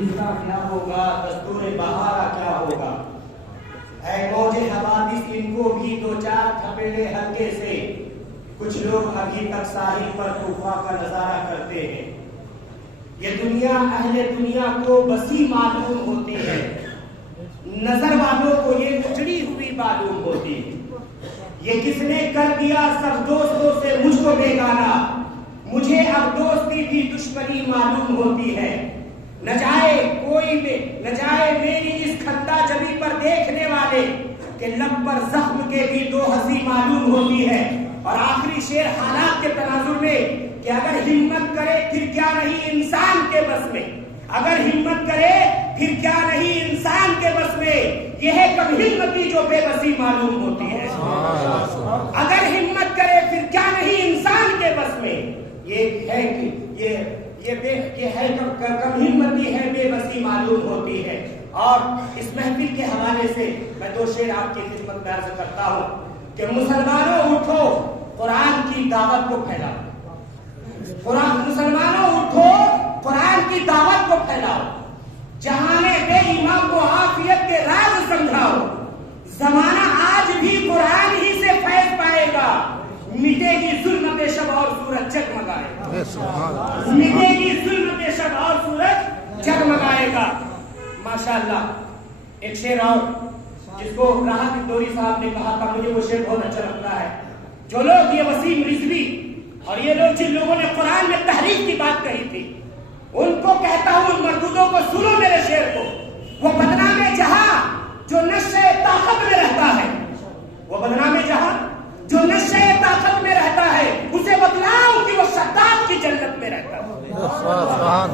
گلستہ کیا ہوگا، دستور بہارا کیا ہوگا. اے موج حوادث ان کو بھی دو چار تھپیڑے ہلکے سے. کچھ لوگ ابھی تک ساحل پر طوفان کا نظارہ کرتے ہیں. یہ دنیا اہل دنیا کو وسیع معلوم ہوتی ہے، نظر والوں کو یہ اجڑی ہوئی معلوم ہوتی ہے. یہ کس نے کر دیا سب دوستوں سے مجھ کو بیگانہ، مجھے اب دوستی بھی دشمنی معلوم ہوتی ہے. نہ جائے میری اس کھٹا جبی پر دیکھنے والے کہ لب پر زخم کے بھی دو ہنسی معلوم ہوتی ہے. اور آخری شعر حالات کے تناظر میں کہ اگر ہمت کرے پھر کیا نہیں انسان کے بس میں، اگر ہمت کرے پھر کیا نہیں انسان کے بس میں. یہ ہے کم ہمتی جو بے بسی معلوم ہوتی ہے. اگر ہمت کرے پھر کیا نہیں انسان کے بس میں. یہ ہے کہ یہ ہے کم ہمتی ہے، بے بسی معلوم ہوتی ہے. اور اس محفل کے حوالے سے میں دو شعر آپ کی خدمت میں عرض کرتا ہوں کہ مسلمانوں اٹھو قرآن کی دعوت کو پھیلاؤ. مسلمانوں اٹھو قرآن کی دعوت کو پھیلاؤ. جہاں میں بے ایمان کو عافیت کے راز سمجھاؤ. زمانہ آج بھی قرآن ہی سے فیض پائے گا. مٹے گی ظلمت شب اور سورج جگمگائے گا. مٹے گی ظلمت شب اور سورج جگمگائے گا. ماشاءاللہ. ایک شعر اور جس کو راحت اندوری صاحب نے کہا تھا، مجھے وہ شعر بہت اچھا لگتا ہے. جو لوگ یہ وسیم رضوی اور یہ لوگ جن لوگوں نے قرآن میں تحریف کی بات کہی تھی، ان کو کہتا ہوں، ان مردودوں کو سنو میرے شعر کو. وہ بدنام جہاں جو نشے طاقت میں رہتا ہے، وہ بدنام جہاں جو نشے طاقت میں رہتا ہے، اسے بتلاؤ کہ وہ شداد کی جنت میں رہتا ہے.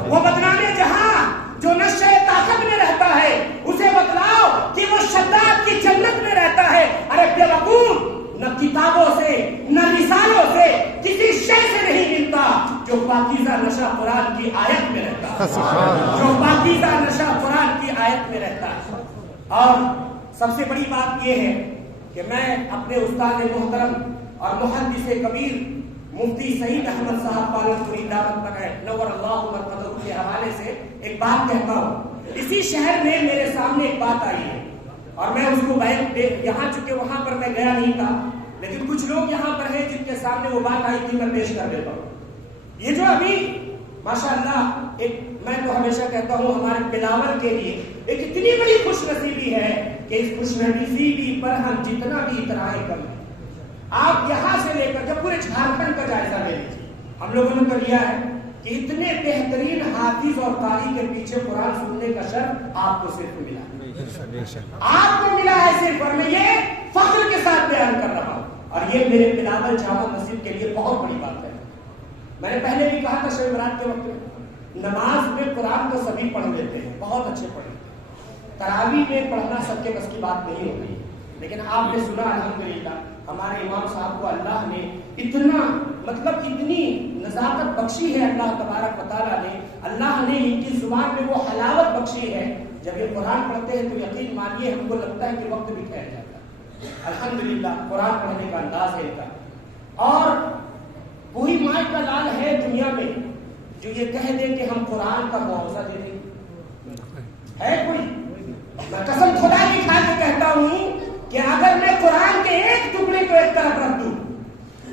وہ بدنام جہاں جو نشے طاقت میں رہتا ہے، اسے بتلاؤ کہ وہ شداد کی جنت میں رہتا ہے. ارے بے وقوف، نہ کتابوں سے نہ رسالوں سے کسی شے سے نہیں ملتا جو پاکیزہ نشہ قرآن کی آیت میں رہتا ہے. جو پاکیزہ نشہ قرآن کی آیت میں رہتا ہے. اور سب سے بڑی بات یہ ہے کہ میں اپنے استاد محترم اور محدث کبیر مفتی سعید احمد صاحب پالنپوری دعوت پر نور اللہ مرقدہ کے حوالے سے ایک بات کہتا ہوں. اسی شہر میں میرے سامنے ایک بات آئی ہے اور میں اس کو یہاں چونکہ وہاں پر میں گیا نہیں تھا، لیکن کچھ لوگ یہاں پر ہیں جن کے سامنے وہ بات آئی تھی، میں پیش کر دیتا ہوں. یہ جو ابھی ماشاءاللہ ایک میں تو ہمیشہ کہتا ہوں ہمارے بلاول کے لیے ایک اتنی بڑی خوش نصیبی ہے کہ اس خوش نصیبی پر ہم جتنا بھی اترائے کم ہیں. آپ یہاں سے لے کر جب پورے جھارکھنڈ کا جائزہ لے لیجیے، ہم لوگوں نے تو لیا ہے کہ اتنے بہترین حافظ اور قاری کے پیچھے قرآن سننے کا شرف آپ کو صرف ملا، آپ کو ملا ہے صرف. اور میں یہ فخر کے ساتھ بیان کر رہا ہوں اور یہ میرے بلاول جامع مسجد کے لیے بہت بڑی بات ہے. میں نے پہلے بھی کہا تھا شب برات کے وقت میں، نماز میں قرآن تو سبھی پڑھ لیتے ہیں، بہت اچھے پڑھتے ہیں. تراویح میں پڑھنا سب کے بس کی بات نہیں ہوتی، لیکن آپ نے سنا الحمدللہ ہمارے امام صاحب کو اللہ نے اتنا اتنی نزاکت بخشی ہے، اللہ تبارک و تعالیٰ نے، اللہ نے ان کی زبان میں وہ حلاوت بخشی ہے. جب یہ قرآن پڑھتے ہیں تو یقین مانیے ہم کو لگتا ہے کہ وقت بھی ٹھہر جاتا ہے. الحمدللہ قرآن پڑھنے کا انداز ہے ان کا. اور کوئی ماں کا لال ہے دنیا میں جو یہ کہہ دے کہ ہم قرآن کا معاوضہ دے دیں؟ ہے کوئی؟ میں قسم خدا کی کھا کے کہتا ہوں کہ اگر میں قرآن کے ایک ٹکڑے کو ایک طرف رکھ دوں،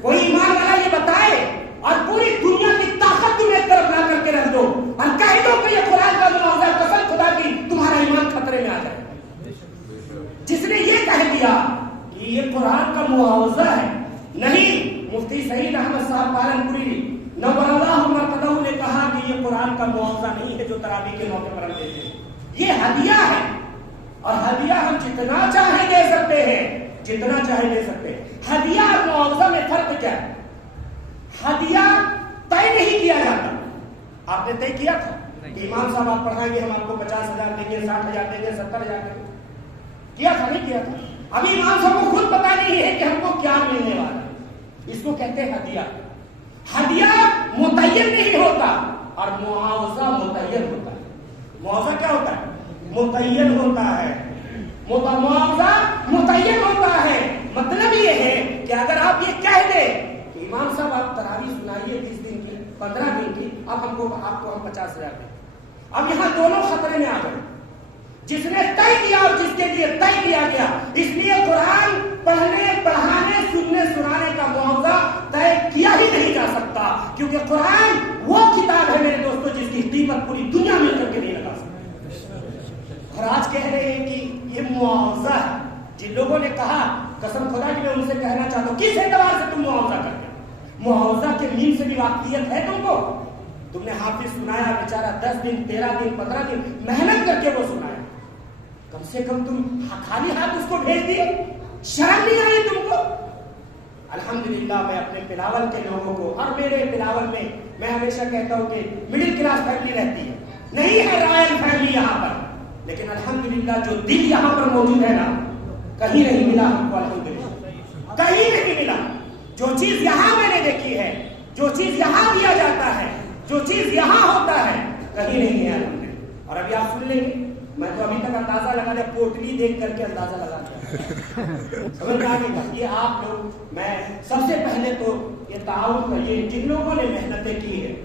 کوئی ایمان والا یہ بتائے، اور پوری دنیا کی طاقت تم ایک طرف لا کر کے رکھ دو اور کہہ دو کہ یہ قرآن کا معاوضہ، قسم خدا کی تمہارا ایمان خطرے میں آ جائے. جس نے یہ کہہ دیا کہ یہ قرآن کا معاوضہ ہے، نہیں. مفتی سعید احمد صاحب پالنپوری نور اللہ مرقدہ نے کہا کہ یہ قرآن کا معاوضہ نہیں ہے جو تراویح کے موقع پر ہم دیتے ہیں، یہ ہدیہ ہے. اور ہدیہ ہم جتنا چاہے دے سکتے ہیں، جتنا چاہے دے سکتے ہیں. ہدیہ اور معاوضہ میں فرق کیا ہے؟ ہدیہ طے نہیں کیا جاتا. آپ نے طے کیا تھا کہ امام صاحب آپ پڑھائیں گے، ہم آپ کو 50,000 دیں گے، 60,000 دیں گے، 70,000 دیں گے. کیا تھا نہیں کیا تھا؟ ابھی امام صاحب کو خود پتا نہیں ہے کہ ہم کو کیا ملنے والا ہے. اس کو کہتے ہیں ہدیہ. ہدیہ متعین نہیں ہوتا اور معاوضہ متعین ہوتا ہے. معاوضہ کیا ہوتا ہے؟ متعین ہوتا ہے. معاوضہ متعین ہوتا ہے. مطلب یہ ہے کہ اگر آپ یہ کہہ دیں کہ امام صاحب آپ تراویح سنائیے 20 دن کی، 15 دن کی، اب آپ کو ہم 50,000 دیں، اب یہاں دونوں خطرے میں آ گئے، جس نے طے کیا اور جس کے لیے طے کیا گیا. اس لیے قرآن پڑھنے پڑھانے سننے سنانے کا معاوضہ طے کیا ہی نہیں جا سکتا، کیونکہ قرآن وہ کتاب ہے میرے دوستوں جس کی قیمت پوری دنیا مل کر کے نہیں لگا سکتی. اور آج کہہ رہے ہیں کہ یہ معاوضہ ہے. جن لوگوں نے کہا، قسم خدا کی میں ان سے کہنا چاہتا ہوں، کس اعتبار سے تم معاوضہ کرتے ہو؟ معاوضہ کے میم سے بھی واقفیت ہے تم کو؟ تم نے حافظ سنایا بیچارہ 10 دن 13 دن 15 دن محنت کر کے وہ سنایا، کم سے کم تم خالی ہاتھ اس کو بھیج دیے؟ شرم نہیں آئی تم کو؟ الحمدللہ میں اپنے پلاول کے لوگوں کو، اور میرے پلاول میں ہمیشہ کہتا ہوں کہ مڈل کلاس فیملی رہتی ہے، نہیں ہے رائل فیملی یہاں پر، لیکن الحمدللہ جو دل یہاں پر موجود ہے نا، کہیں نہیں ملا ہم کو، الحمدللہ کہیں نہیں ملا. جو چیز یہاں میں نے دیکھی ہے، جو چیز یہاں دیا جاتا ہے، جو چیز یہاں ہوتا ہے، کہیں نہیں ہے الحمدللہ. اور ابھی آپ سن لیں گے، میں تو ابھی تک اندازہ لگا دیا، پوٹلی دیکھ کر کے اندازہ لگا دیا، سمجھ میں آگے گا. یہ آپ لوگ، میں سب سے پہلے تو یہ تعاون کا، یہ جن لوگوں نے محنتیں کی ہے،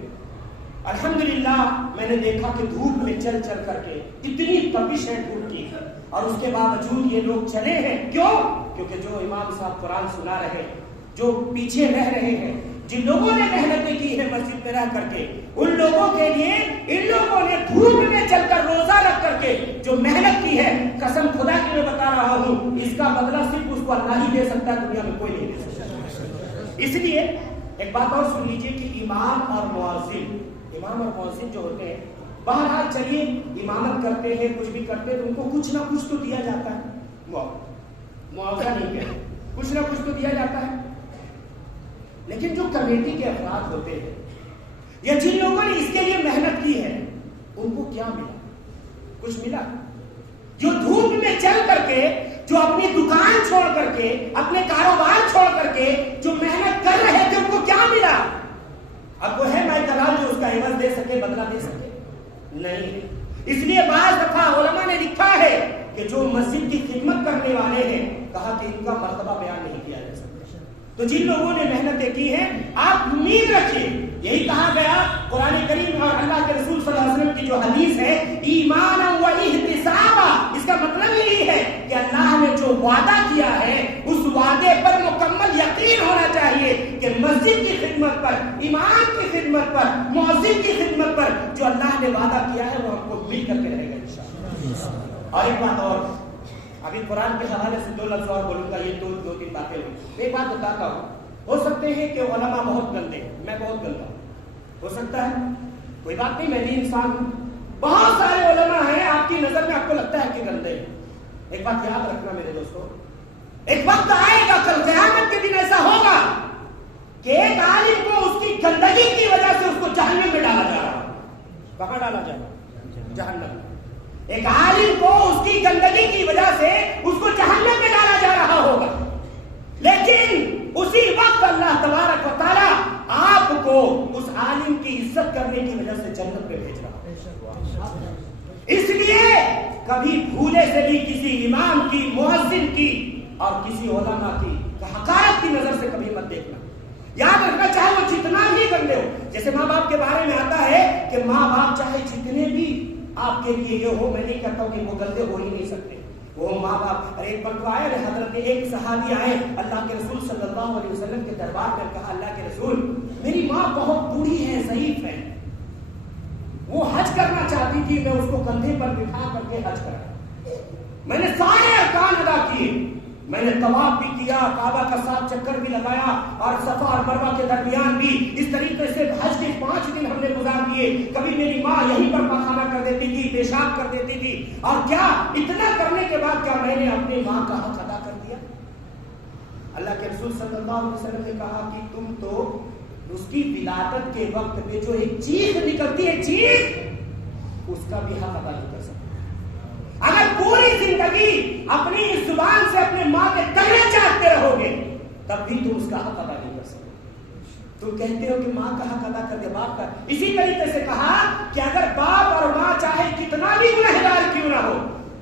الحمدللہ میں نے دیکھا کہ دھوپ میں چل چل کر کے اتنی تپش ہے دھوپ کی، اور اس کے باوجود یہ لوگ چلے ہیں. کیوں؟ کیونکہ جو امام صاحب قرآن سنا رہے، جو پیچھے رہ رہے ہیں، جن لوگوں نے محنتیں کی ہے مسجد میں رہ کر کے، ان لوگوں کے لیے ان لوگوں نے دھوپ میں چل کر روزہ رکھ کر کے جو محنت کی ہے، قسم خدا کی میں بتا رہا ہوں، اس کا بدلہ صرف اس کو اللہ ہی دے سکتا ہے، دنیا میں کوئی نہیں دے سکتا. اس لیے ایک بات اور سن لیجیے کہ امام اور مؤذن جو ہوتے ہیں، بہرحال چلیے امامت کرتے ہیں، کچھ بھی کرتے ہیں تو ان کو کچھ نہ کچھ تو دیا جاتا ہے، معاوضہ نہیں کہتے، کچھ نہ کچھ تو دیا جاتا ہے. لیکن جو کمیٹی کے افراد ہوتے ہیں یا جن لوگوں نے اس کے لیے محنت کی ہے، ان کو کیا ملا؟ کچھ ملا؟ جو دھوپ میں چل کر کے، جو اپنی دکان چھوڑ کر کے، اپنے کاروبار چھوڑ کر کے جو محنت کر رہے تھے، ان کو کیا ملا؟ اب وہ ہے مائی دلال جو اس کا عوض دے سکے، بدلہ دے سکے؟ نہیں. اس لیے بعض دفعہ علماء نے لکھا ہے کہ جو مسجد کی خدمت کرنے والے ہیں، کہا کہ ان کا مرتبہ بیان نہیں کیا جا سکتا. تو جن لوگوں نے محنتیں کی ہیں، آپ امید رکھیے. یہی کہا گیا قرآن کریم اور اللہ کے رسول صلی اللہ علیہ وسلم کی جو حدیث ہے، ایمان و احتسابا، اس کا مطلب یہی ہے کہ اللہ نے جو وعدہ کیا ہے اس وعدے پر مکمل یقین ہونا چاہیے کہ مسجد کی خدمت پر، امام کی خدمت پر، مؤذن کی خدمت پر جو اللہ نے وعدہ کیا ہے وہ ہم کو مل کر کے رہے گا انشاءاللہ. اور ایک بات اور، ابھی قرآن کے حوالے سے 2 لفظ اور بولوں گا، یہ دو تین باتیں ہوئی. ایک بات بتاتا ہوں، ہو سکتے ہیں کہ علماء بہت گندے ہیں، میں بہت گندا ہوں، ہو سکتا ہے، کوئی بات نہیں، میں بھی انسان ہوں. بہت سارے علماء ہیں آپ کی نظر میں، آپ کو لگتا ہے کہ گندے ہیں. ایک بات یاد رکھنا میرے دوستوں، ایک وقت آئے گا، کل قیامت کے دن ایسا ہوگا کہ ایک عالم کو اس کی گندگی کی وجہ سے اس کو جہنم میں ڈالا جا رہا ہے. کہاں ڈالا جا رہا ہے؟ جہنم. ایک عالم کو اس کی گندگی کی وجہ سے اس کو جہنم میں ڈالا جا رہا ہوگا، لیکن اسی وقت اللہ تبارک و تعالی آپ کو اس عالم کی عزت کرنے کی وجہ سے جنت میں بھیج رہا ہے. اس لیے کبھی بھولے سے بھی کسی امام کی، مؤذن کی اور کسی علماء کی حقارت کی نظر سے کبھی مت دیکھنا. یاد رکھنا، چاہے وہ جتنا بھی گندے ہو. جیسے ماں باپ کے بارے میں آتا ہے کہ ماں باپ چاہے جتنے بھی آپ کے لیے یہ ہو، میں نہیں کہتا ہوں کہ وہ گندے ہو ہی نہیں سکتے، وہ ماں باپ. ایک مرتبہ آئے حضرت ایک صحابی آئے اللہ کے رسول صلی اللہ علیہ وسلم کے دربار میں، کہا اللہ کے رسول میری ماں بہت بوڑھی ہے، ضعیف ہے، وہ حج کرنا چاہتی تھی، میں اس کو کندھے پر بٹھا کر کے حج کرا، میں نے سارے ارکان ادا کیے، میں نے طواف بھی کیا، کعبہ کا 7 چکر بھی لگایا، اور صفا اور مروہ کے درمیان بھی اس طریقے سے حج کے 5 دن ہم نے گزار دیے. کبھی میری ماں یہیں پر پخانہ کر دیتی تھی، پیشاب کر دیتی تھی، اور کیا اتنا کرنے کے بعد کیا میں نے اپنی ماں کا حق ادا کر دیا؟ اللہ کے رسول صلی اللہ علیہ وسلم نے کہا کہ تم تو اس کی ولادت کے وقت میں جو ایک چیخ نکلتی ہے، چیخ، اس کا بھی حق ادا نہیں کر سکتے. اگر پوری زندگی اپنی اس زبان سے اپنے ماں کے کلمے چاہتے رہو گے تب بھی تم اس کا حق ادا نہیں کر سکتے. تم کہتے ہو کہ ماں کا حق ادا کر دے، باپ کا. اسی طریقے سے کہا کہ اگر باپ اور ماں چاہے کتنا بھی گنہگار کیوں نہ ہو،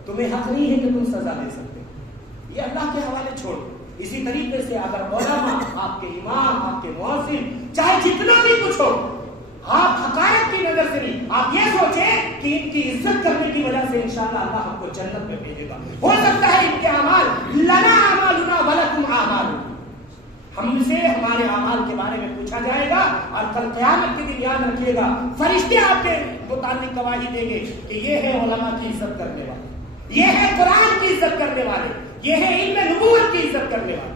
تمہیں حق نہیں ہے کہ تم سزا دے سکتے. یہ اللہ کے حوالے چھوڑ. اسی طریقے سے اگر علماء، آپ کے امام، آپ کے مؤذن، چاہے جتنا بھی کچھ ہو، آپ حقارت کی نظر سے نہیں، آپ یہ سوچیں کہ ان کی عزت کرنے کی وجہ سے انشاءاللہ اللہ ہم کو جنت میں بھیجے گا۔ ہو سکتا ہے ان کے اعمال لنا اعمالنا ولکم اعمالکم، ہم سے ہمارے اعمال کے بارے میں پوچھا جائے گا، اور کل قیامت کے دن یاد رکھیے گا فرشتے آپ کے متعلق گواہی دیں گے کہ یہ ہے علماء کی عزت کرنے والے، یہ ہے قرآن کی عزت کرنے والے، یہ ہے علم نبوت کی عزت کرنے والے۔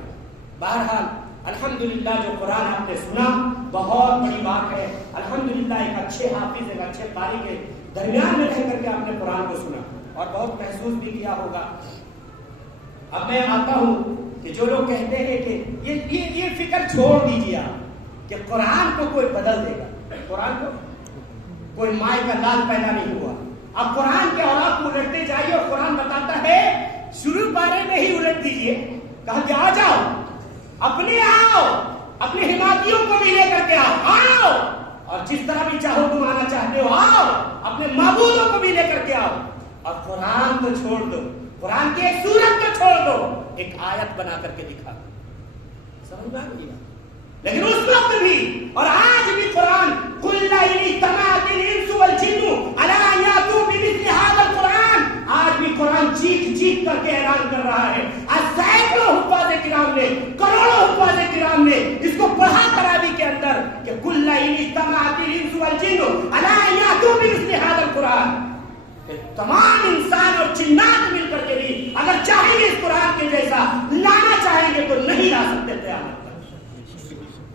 بہرحال الحمدللہ جو قرآن آپ نے سنا بہت بڑی بات ہے، الحمدللہ ایک اچھے حافظ ایک اچھے قاری کے درمیان میں رہ کر کے آپ نے قرآن کو سنا اور بہت محسوس بھی کیا ہوگا۔ اب میں آتا ہوں کہ جو لوگ کہتے ہیں کہ یہ فکر چھوڑ دیجیے آپ کہ قرآن کو کوئی بدل دے گا، قرآن کو کوئی مائع کا لال پیدا نہیں ہوا، اب قرآن کے اورات کو الٹتے جائیے اور قرآن بتاتا ہے شروع پارے میں ہی الٹ دیجیے، کہا کہ آ جاؤ اپنے آؤ، اپنے حمایتیوں کو بھی لے کر کے آؤ اور جس طرح بھی چاہو تم آنا چاہتے ہو آؤ، اپنے معبودوں کو بھی لے کر کے آؤ، اور قرآن کو چھوڑ دو، قرآن کی ایک سورت کو چھوڑ دو، ایک آیت بنا کر کے دکھا دو، سمجھ میں آ گئی؟ لیکن اس وقت بھی اور آج بھی قرآن قل ان اجتمعت الانس والجن علی ان یاتوا بمثل هذا القرآن، آج بھی قرآن چیخ چیخ کر کے اعلان کر رہا ہے، سینکڑوں حفاظ کرام نے، کروڑوں حفاظ کرام نے اس کو پڑھا تراویح کے اندر کہ قل ان اجتمعت الانس والجن علی ان یاتوا بمثل هذا القرآن، تمام انسان اور جنات مل کر کے بھی اگر چاہیں گے اس قرآن کے جیسا لانا چاہیں گے تو نہیں لا سکتے قیامت۔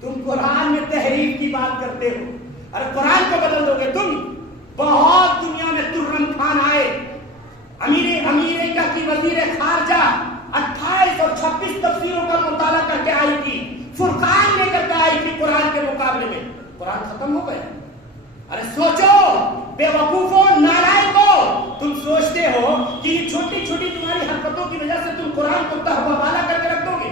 تم قرآن میں تحریف کی بات کرتے ہو، ارے قرآن کو بدل دو گے تم؟ بہت دنیا میں ترم خان آئے، امریکہ کی وزیر خارجہ 28 اور 26 تفسیروں کا مطالعہ کر کے آئی تھی، فرقان لے کر کے آئی تھی قرآن کے مقابلے میں، قرآن ختم ہو گیا۔ ارے سوچو بے وقوفو، نالائقو، تم سوچتے ہو کہ یہ چھوٹی چھوٹی تمہاری حرکتوں کی وجہ سے تم قرآن کو تہوہ بالا کر کے رکھ دو گے؟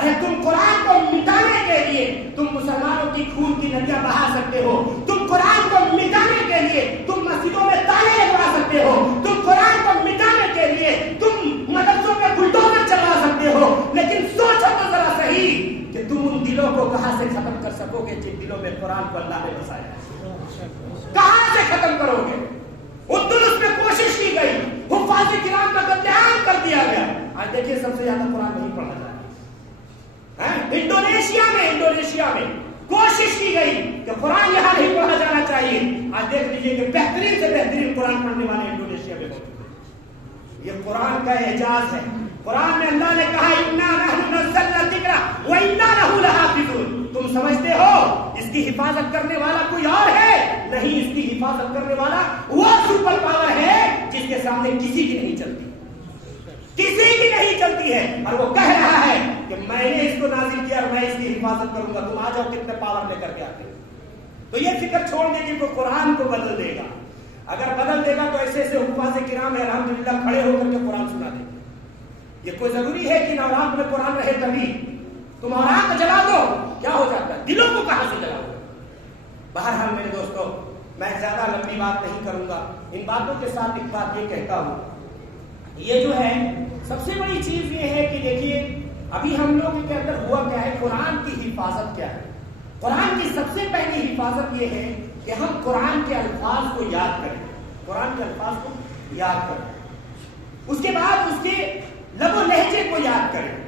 ارے تم قرآن کو مٹانے کے لیے تم مسلمانوں کی خون کی ندیاں بہا سکتے ہو، تم قرآن کو مٹانے کے لیے تم مسجدوں میں تالے لگوا سکتے ہو، تم قرآن کو مٹانے کے لیے تم مدرسوں میں بلڈوزر چلا سکتے ہو، لیکن سوچو تو ذرا صحیح کہ تم ان دلوں کو کہاں سے ختم کر سکو گے جن دلوں میں قرآن کو اللہ نے بسایا؟ کہاں سے ختم کرو گے؟ اندلس میں کوشش کی گئی، حفاظ کرام کا قتل عام کر دیا گیا، آج دیکھیے سب سے زیادہ قرآن نہیں پڑھا جاتا۔ انڈونیشیا میں کوشش کی گئی کہ قرآن یہاں نہیں پڑھا جانا چاہیے، آج دیکھ لیجیے کہ بہترین سے بہترین قرآن پڑھنے والے انڈونیشیا میں موجود ہیں۔ یہ قرآن کا اعجاز ہے، قرآن میں اللہ نے کہا انا نحن نزلنا الذکر وانا لہ لحافظون، تم سمجھتے ہو اس کی حفاظت کرنے والا کوئی اور ہے؟ نہیں، اس کی حفاظت کرنے والا وہ سپر پاور ہے جس کے سامنے کسی کی نہیں چلتی، کسی کی نہیں چلتی ہے، اور وہ کہہ رہا ہے کہ میں نے اس کو نازل کیا اور میں اس کی حفاظت کروں گا، تم آ جاؤ کتنے پاور لے کر کے آتے ہو۔ تو یہ فکر چھوڑ دے کہ وہ قرآن کو بدل دے گا، اگر بدل دے گا تو ایسے ایسے حفاظ کرام ہے الحمدللہ کھڑے ہو کر کے قرآن سنا دیں گے۔ یہ کوئی ضروری ہے کہ نوراق میں قرآن رہے تبھی؟ تم اوراق جلا دو کیا ہو جاتا ہے، دلوں کو کہاں سے جلاؤ گے؟ بہرحال میرے دوستوں میں زیادہ لمبی بات نہیں کروں گا، ان باتوں کے ساتھ ایک بات یہ کہتا ہوں، یہ جو ہے سب سے بڑی چیز یہ ہے کہ دیکھیے ابھی ہم لوگ کے اندر ہوا کیا ہے، قرآن کی حفاظت کیا ہے؟ قرآن کی سب سے پہلی حفاظت یہ ہے کہ ہم قرآن کے الفاظ کو یاد کریں، قرآن کے الفاظ کو یاد کریں، اس کے بعد اس کے لب و لہجے کو یاد کریں،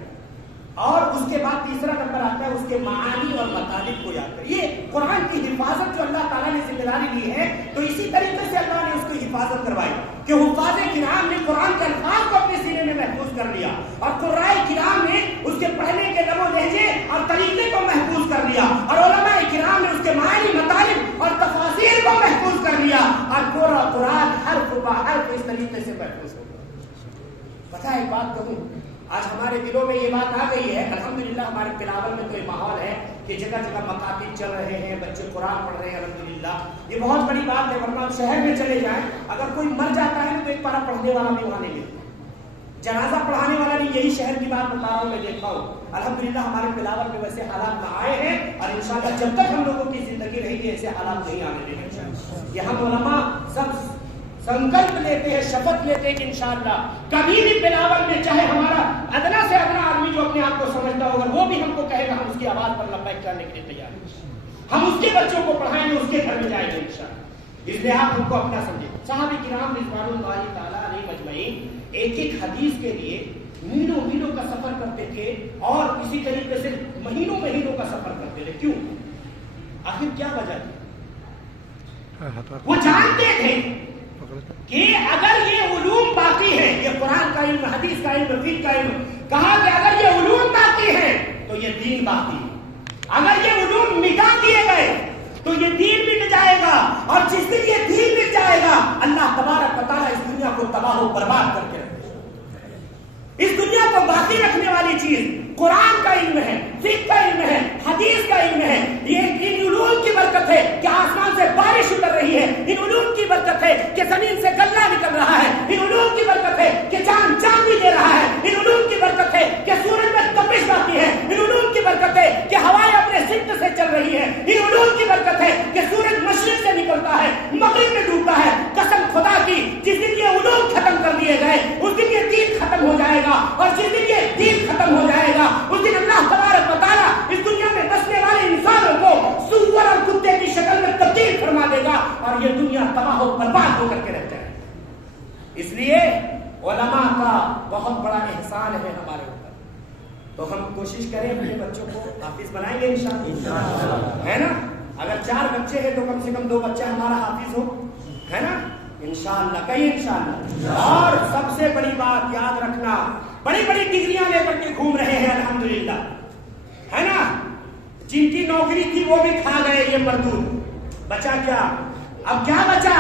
اور اس کے بعد تیسرا نمبر آتا ہے اس کے معانی اور مطالب کو یاد کریں۔ یہ قرآن کی حفاظت جو اللہ تعالیٰ نے ذمہ داری لی ہے، تو اسی طریقے سے اللہ نے اس کی حفاظت کروائی کہ حفاظ کرام نے قرآن کے الفاظ کو اپنے سینے میں محفوظ کر لیا، اور قرآن کرام نے اس کے پڑھنے کے لب و لہجے اور طریقے کو محفوظ کر لیا، اور علماء کرام نے اس کے معانی مطالب اور تفاسیر کو محفوظ کر لیا، اور پورا قرآن حرف بہ حرف اس طریقے سے محفوظ ہو گیا۔ پتہ ہے ایک بات کہوں، آج ہمارے دلوں میں یہ بات آ گئی ہے، الحمدللہ ہمارے تلاوت میں تو یہ ماحول ہے کہ جگہ جگہ مکاتب چل رہے ہیں، بچے قرآن پڑھ رہے ہیں، الحمدللہ یہ بہت بڑی بات ہے، ورنہ شہر میں چلے جائیں اگر کوئی مر جاتا ہے تو ایک پارا پڑھنے والا بھی وہاں نہیں ملتا، جنازہ پڑھانے والا نہیں، یہی شہر کی بات بتا رہا ہوں، میں دیکھا ہوں الحمدللہ ہمارے تلاوت میں ویسے حالات نہ آئے ہیں، اور انشاءاللہ جب تک ہم لوگوں کی زندگی رہے گی ایسے حالات نہیں آنے دیں گے۔ یہ ہم علماء سب سنکلپ لیتے ہیں، شپت لیتے ہیں کہ انشاءاللہ کبھی بھی بلاول میں چاہے ہمارا ادنا سے ادنا آدمی جو اپنے آپ کو سمجھتا ہوگا وہ بھی ہم کو کہے گا، ہم اس کی آواز پر لبیک کرنے کے لیے تیار ہیں۔ ہم اس کے بچوں کو پڑھائیں گے، اس کے گھر میں جائیں گے انشاءاللہ۔ اس لیے آپ ہم کو اپنا سمجھیں۔ صحابہ کرام رضوان اللہ تعالیٰ علیہ مجمعین ایک ایک حدیث کے لیے میلوں میلوں کا سفر کرتے تھے اور اسی طریقے سے مہینوں مہینوں کا سفر کرتے تھے۔ کیوں؟ آخر کیا وجہ تھی؟ وہ جانتے تھے کہ اگر یہ علوم باقی ہے، یہ قرآن کا علم، حدیث کا علم، فقہ کا علم، کہا کہ اگر یہ علوم باقی ہے تو یہ دین باقی ہے۔ اگر یہ علوم مٹا دیے گئے تو یہ دین مٹ جائے گا، اور جس دن یہ دین مٹ جائے گا اللہ تبارک و تعالیٰ اس دنیا کو تباہ و برباد کر کے رکھے گا۔ اس دنیا کو باقی رکھنے والی چیز قرآن کا علم ہے، فقہ کا علم ہے، حدیث کا علم ہے۔ یہ ان علوم کی برکت ہے کہ آسمان سے بارش اتر رہی ہے، ان علوم کی برکت ہے کہ زمین سے غلہ نکل رہا ہے، ان علوم کی برکت ہے کہ چاند چاندنی دے رہا ہے، ان علوم کی برکت ہے کہ سورج میں تپش باقی ہے، ان علوم کی برکت ہے کہ ہوائیں اپنے سمت سے چل رہی ہے، ان علوم کی برکت ہے کہ سورج مشرق سے نکلتا ہے مغرب میں ڈوبتا ہے۔ قسم خدا کی جس دن یہ علوم ختم کر دیے گئے اس دن یہ دین ختم ہو جائے گا، اور جس دن یہ دین ختم ہو جائے گا اس دن اللہ تبارک و تعالیٰ اس دنیا میں بسنے والے انسانوں کو سور اور کتے کی شکل میں تبدیل فرما دے گا، اور یہ دنیا تباہ و برباد ہو کر کے رہ جائے گی۔ اس لیے علماء کا بہت بڑا احسان ہے ہمارے اوپر، تو ہم کوشش کریں اپنے بچوں کو حافظ بنائیں گے انشاءاللہ، ہے نا؟ اگر 4 بچے ہیں تو کم سے کم 2 بچے ہمارا حافظ ہو، ہے نا؟ انشاءاللہ، کہیں انشاءاللہ۔ اور سب سے بڑی بات یاد رکھنا، بڑی بڑی ڈگریاں لے کر کے گھوم رہے ہیں الحمدللہ، ہے نا؟ جن کی نوکری تھی وہ بھی کھا گئے یہ مردود، بچا کیا؟ اب کیا بچا؟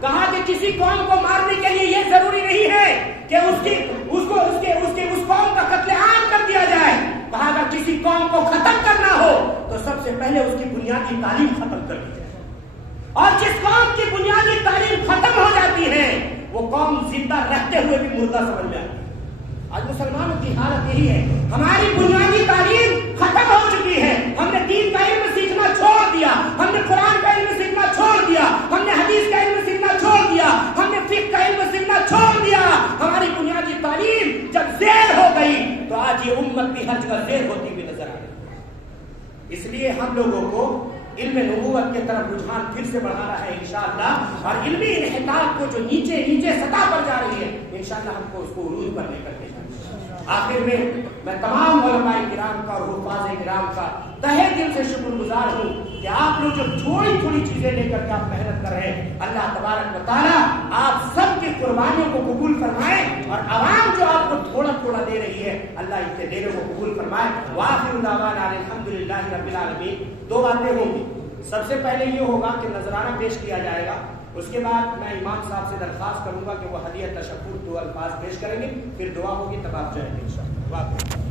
کہا کہ کسی قوم کو مارنے کے لیے یہ ضروری نہیں ہے کہ اس قوم کا قتل عام کر دیا جائے۔ کہا کہ کسی قوم کو ختم کرنا ہو تو سب سے پہلے اس کی بنیادی تعلیم ختم کر دی جائے، اور جس قوم کی بنیادی تعلیم ختم ہو جاتی ہے وہ قوم زندہ رہتے ہوئے بھی مردہ سمجھ میں آتی ہے۔ آج مسلمانوں کی حالت یہی ہے، ہماری بنیادی تعلیم ختم ہو چکی ہے، ہم نے دین کا علم سیکھنا چھوڑ دیا، ہم نے قرآن کا علم سیکھنا چھوڑ دیا، ہم نے حدیث کا علم سیکھنا چھوڑ دیا، ہم نے فقہ کا علم سیکھنا چھوڑ دیا۔ ہماری بنیادی تعلیم جب زیر ہو گئی تو آج یہ امت بھی ہر جگہ زیر ہوتی ہوئی نظر آ رہی ہے۔ اس لیے ہم لوگوں کو علم نبوت کے طرف رجحان پھر سے بڑھانا ہے انشاءاللہ، اور علمی انحطاط کو جو نیچے سطح پر جا رہی ہے انشاءاللہ ہم کو اس کو عروج پر لے کر کے جانا ہے۔ آخر میں تمام علماء کرام کا اور حفاظ کرام کا تہہ دل سے شکر گزار ہوں کہ آپ لوگ جو تھوڑی تھوڑی چیزیں لے کر کے آپ محنت کر رہے ہیں، اللہ تبارک و تعالیٰ آپ سب کی قربانیوں کو قبول فرمائے، اور عوام جو آپ کو تھوڑا تھوڑا دے رہی ہے اللہ ان کے دینے کو قبول فرمائے۔ وآخر دعوانا الحمدللہ رب العالمین۔ 2 باتیں ہوں گی، سب سے پہلے یہ ہوگا کہ نذرانہ پیش کیا جائے گا، اس کے بعد میں امام صاحب سے درخواست کروں گا کہ وہ ہدیہ تشکر 2 الفاظ پیش کریں گے، پھر دعا ہوگی، تب آپ جائیں گے انشاءاللہ۔